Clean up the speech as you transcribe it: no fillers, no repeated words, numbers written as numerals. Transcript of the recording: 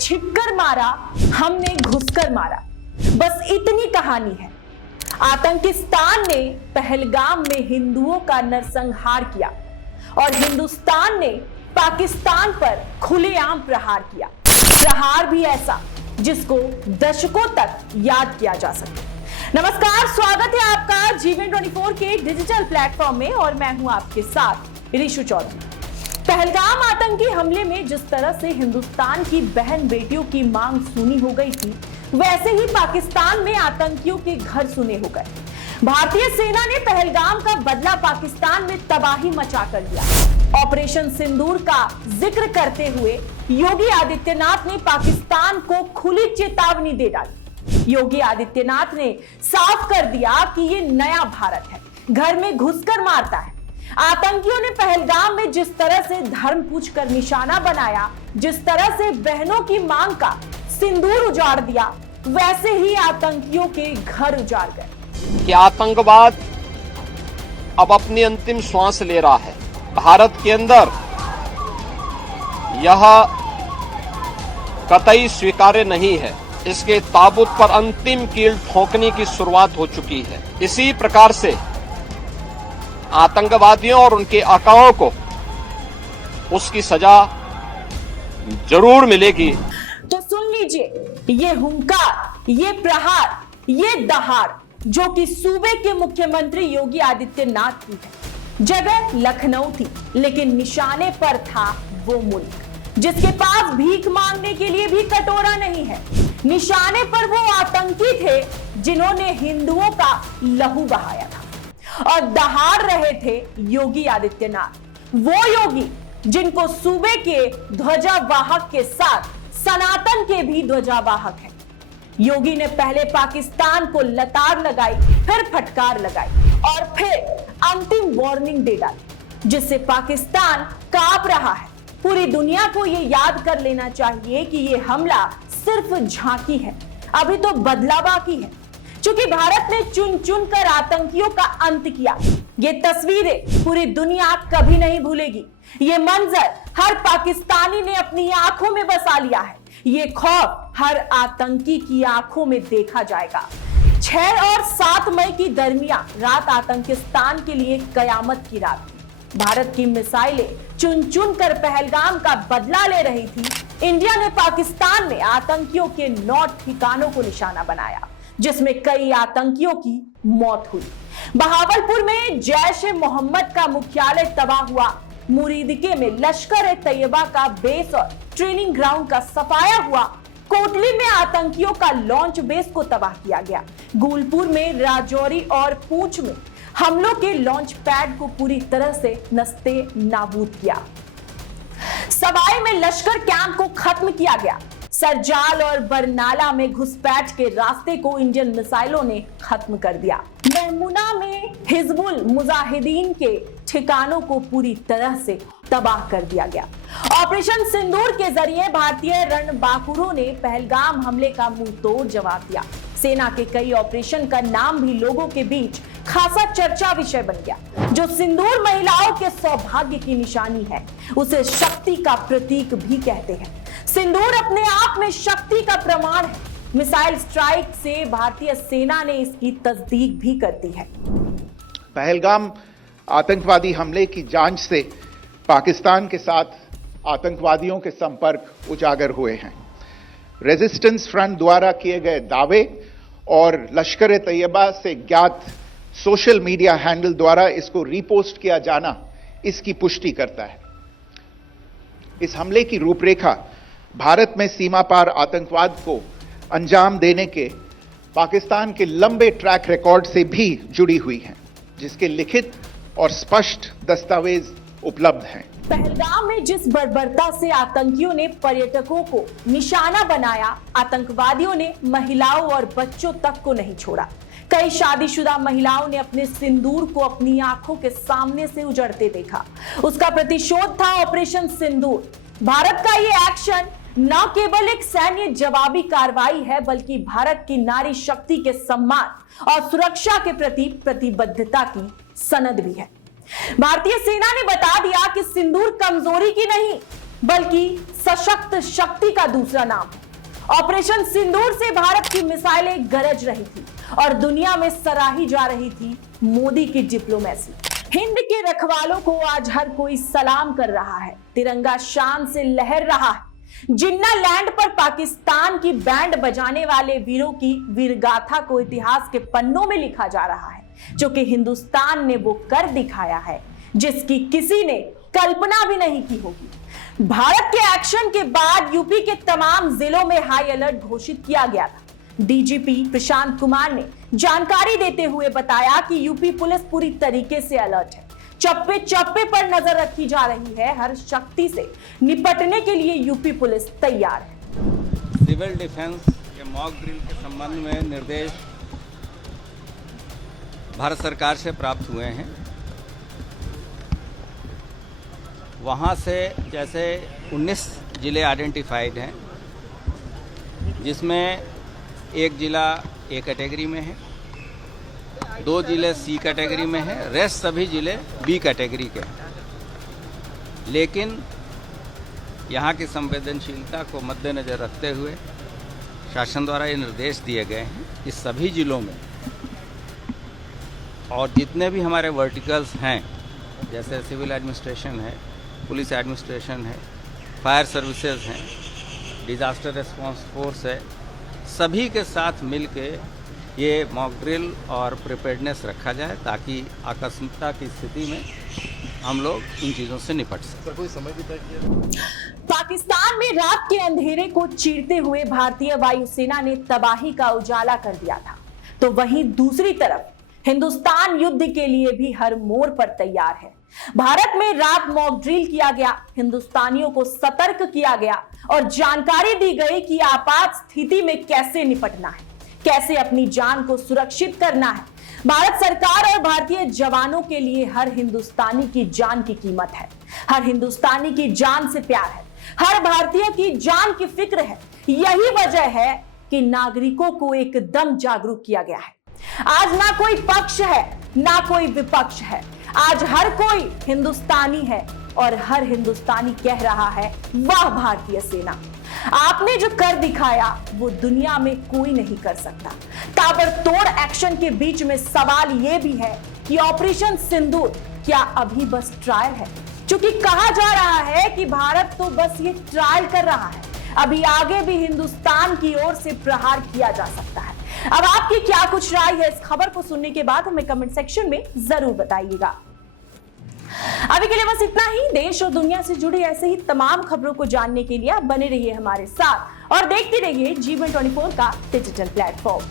छिपकर मारा, हमने घुसकर मारा, बस इतनी कहानी है। आतंकिस्तान ने पहलगाम में हिंदुओं का नरसंहार किया और हिंदुस्तान ने पाकिस्तान पर खुलेआम प्रहार किया। प्रहार भी ऐसा जिसको दशकों तक याद किया जा सके। नमस्कार, स्वागत है आपका जीवन 24 के डिजिटल प्लेटफॉर्म में और मैं हूं आपके साथ ऋषु चौधरी। पहलगाम आतंकी हमले में जिस तरह से हिंदुस्तान की बहन बेटियों की मांग सुनी हो गई थी, वैसे ही पाकिस्तान में आतंकियों के घर सुने हो गए। भारतीय सेना ने पहलगाम का बदला पाकिस्तान में तबाही मचा कर दिया। ऑपरेशन सिंदूर का जिक्र करते हुए योगी आदित्यनाथ ने पाकिस्तान को खुली चेतावनी दे डाली। योगी आदित्यनाथ ने साफ कर दिया कि ये नया भारत है, घर में घुसकर मारता है। आतंकियों ने पहलगाम में जिस तरह से धर्म पूछकर निशाना बनाया, जिस तरह से बहनों की मांग का सिंदूर उजाड़ दिया, वैसे ही आतंकियों के घर उजाड़ गए। कि आतंकवाद अब अपनी अंतिम श्वास ले रहा है। भारत के अंदर यह कतई स्वीकार्य नहीं है। इसके ताबूत पर अंतिम कील ठोकने की शुरुआत हो चुकी है। इसी प्रकार से आतंकवादियों और उनके आकाओं को उसकी सजा जरूर मिलेगी। तो सुन लीजिए, ये हुंकार, ये प्रहार, ये दहाड़ जो कि सूबे के मुख्यमंत्री योगी आदित्यनाथ की है। जगह लखनऊ थी, लेकिन निशाने पर था वो मुल्क जिसके पास भीख मांगने के लिए भी कटोरा नहीं है। निशाने पर वो आतंकी थे जिन्होंने हिंदुओं का लहू बहाया था और दहाड़ रहे थे योगी आदित्यनाथ, वो योगी जिनको सूबे के ध्वजावाहक के साथ सनातन के भी ध्वजावाहक हैं। योगी ने पहले पाकिस्तान को लताड़ लगाई, फिर फटकार लगाई और फिर अंतिम वार्निंग दे डाली, जिससे पाकिस्तान कांप रहा है। पूरी दुनिया को यह याद कर लेना चाहिए कि यह हमला सिर्फ झांकी है, अभी तो बदला बाकी है। क्योंकि भारत ने चुन चुन कर आतंकियों का अंत किया। ये तस्वीरें पूरी दुनिया कभी नहीं भूलेगी। ये मंजर हर पाकिस्तानी ने अपनी आंखों में बसा लिया है। ये खौफ हर आतंकी की आंखों में देखा जाएगा। 6 और 7 मई की दरमियान रात आतंकिस्तान के लिए कयामत की रात थी। भारत की मिसाइलें चुन चुन कर पहलगाम का बदला ले रही थी। इंडिया ने पाकिस्तान में आतंकियों के 9 ठिकानों को निशाना बनाया, जिसमें कई आतंकियों की मौत हुई। बहावलपुर में जैश ए मोहम्मद का मुख्यालय तबाह हुआ। मुरीदके में लश्कर ए तैयबा का बेस और ट्रेनिंग ग्राउंड का सफाया हुआ। कोटली में आतंकियों का लॉन्च बेस को तबाह किया गया। गुलपुर में, राजौरी और पूंछ में हमलों के लॉन्च पैड को पूरी तरह से नस्ते नाबूद किया। सवाई में लश्कर कैंप को खत्म किया गया। सरजाल और बरनाला में घुसपैठ के रास्ते को इंडियन मिसाइलों ने खत्म कर दिया। महमूना में हिजबुल मुजाहिदीन के ठिकानों को पूरी तरह से तबाह कर दिया गया। ऑपरेशन सिंदूर के जरिए भारतीय रणबांकुरों ने पहलगाम हमले का मुंह तोड़ जवाब दिया। सेना के कई ऑपरेशन का नाम भी लोगों के बीच खासा चर्चा विषय बन गया। जो सिंदूर महिलाओं के सौभाग्य की निशानी है, उसे शक्ति का प्रतीक भी कहते हैं। सिंदूर अपने आप में शक्ति का प्रमाण है। मिसाइल स्ट्राइक से भारतीय सेना ने इसकी तस्दीक भी कर दी है। पहलगाम आतंकवादी हमले की जांच से पाकिस्तान के साथ आतंकवादियों के संपर्क उजागर हुए हैं। रेजिस्टेंस फ्रंट द्वारा किए गए दावे और लश्कर ए तैयबा से ज्ञात सोशल मीडिया हैंडल द्वारा इसको रीपोस्ट किया जाना इसकी पुष्टि करता है। इस हमले की रूपरेखा भारत में सीमा पार आतंकवाद को अंजाम देने के पाकिस्तान के लंबे ट्रैक रिकॉर्ड से भी जुड़ी हुई है, जिसके लिखित और स्पष्ट दस्तावेज उपलब्ध हैं। पहलगाम में जिस बर्बरता से आतंकियों ने पर्यटकों को निशाना बनाया, आतंकवादियों ने महिलाओं और बच्चों तक को नहीं छोड़ा। कई शादीशुदा महिलाओं ने अपने सिंदूर को अपनी आंखों के सामने से उजड़ते देखा। उसका प्रतिशोध था ऑपरेशन सिंदूर। भारत का ये एक्शन न केवल एक सैन्य जवाबी कार्रवाई है, बल्कि भारत की नारी शक्ति के सम्मान और सुरक्षा के प्रति प्रतिबद्धता की सनद भी है। भारतीय सेना ने बता दिया कि सिंदूर कमजोरी की नहीं, बल्कि सशक्त शक्ति का दूसरा नाम है। ऑपरेशन सिंदूर से भारत की मिसाइलें गरज रही थी और दुनिया में सराही जा रही थी मोदी की डिप्लोमेसी। हिंद के रखवालों को आज हर कोई सलाम कर रहा है, तिरंगा शान से लहर रहा है। जिन्ना लैंड पर पाकिस्तान की बैंड बजाने वाले वीरों की वीरगाथा को इतिहास के पन्नों में लिखा जा रहा है, जो कि हिंदुस्तान ने वो कर दिखाया है जिसकी किसी ने कल्पना भी नहीं की होगी। भारत के एक्शन के बाद यूपी के तमाम जिलों में हाई अलर्ट घोषित किया गया था। डीजीपी प्रशांत कुमार ने जानकारी देते हुए बताया कि यूपी पुलिस पूरी तरीके से अलर्ट है, चप्पे चप्पे पर नजर रखी जा रही है, हर शक्ति से निपटने के लिए यूपी पुलिस तैयार है। सिविल डिफेंस के मॉक ड्रिल के संबंध में निर्देश भारत सरकार से प्राप्त हुए हैं। वहाँ से जैसे 19 जिले आइडेंटिफाइड हैं, जिसमें एक जिला ए कैटेगरी में है, 2 जिले सी कैटेगरी में है, रेस्ट सभी जिले बी कैटेगरी के हैं। लेकिन यहाँ की संवेदनशीलता को मद्देनजर रखते हुए शासन द्वारा ये निर्देश दिए गए हैं कि सभी जिलों में और जितने भी हमारे वर्टिकल्स हैं, जैसे सिविल एडमिनिस्ट्रेशन है, पुलिस एडमिनिस्ट्रेशन है, फायर सर्विसेज हैं, डिजास्टर रिस्पांस फोर्स है, सभी के साथ मिलके ये मॉक ड्रिल और प्रिपेयर्डनेस रखा जाए ताकि आकस्मिकता की स्थिति में हम लोग इन चीज़ों से निपट सकें। कोई समय भी तय किया? पाकिस्तान में रात के अंधेरे को चीरते हुए भारतीय वायुसेना ने तबाही का उजाला कर दिया था, तो वहीं दूसरी तरफ हिंदुस्तान युद्ध के लिए भी हर मोड़ पर तैयार है। भारत में रात मॉक ड्रिल किया गया, हिंदुस्तानियों को सतर्क किया गया और जानकारी दी गई कि आपात स्थिति में कैसे निपटना है, कैसे अपनी जान को सुरक्षित करना है। भारत सरकार और भारतीय जवानों के लिए हर हिंदुस्तानी की जान की कीमत है, हर हिंदुस्तानी की जान से प्यार है, हर भारतीय की जान की फिक्र है। यही वजह है कि नागरिकों को एकदम जागरूक किया गया है। आज ना कोई पक्ष है ना कोई विपक्ष है, आज हर कोई हिंदुस्तानी है और हर हिंदुस्तानी कह रहा है वाह भारतीय सेना। आपने जो कर दिखाया वो दुनिया में कोई नहीं कर सकता। ताबड़तोड़ एक्शन के बीच में सवाल यह भी है कि ऑपरेशन सिंदूर क्या अभी बस ट्रायल है? क्योंकि कहा जा रहा है कि भारत तो बस ये ट्रायल कर रहा है, अभी आगे भी हिंदुस्तान की ओर से प्रहार किया जा सकता है। अब आपकी क्या कुछ राय है इस खबर को सुनने के बाद हमें कमेंट सेक्शन में जरूर बताइएगा। अभी के लिए बस इतना ही। देश और दुनिया से जुड़ी ऐसे ही तमाम खबरों को जानने के लिए आप बने रहिए हमारे साथ और देखते रहिए G124 का डिजिटल प्लेटफॉर्म।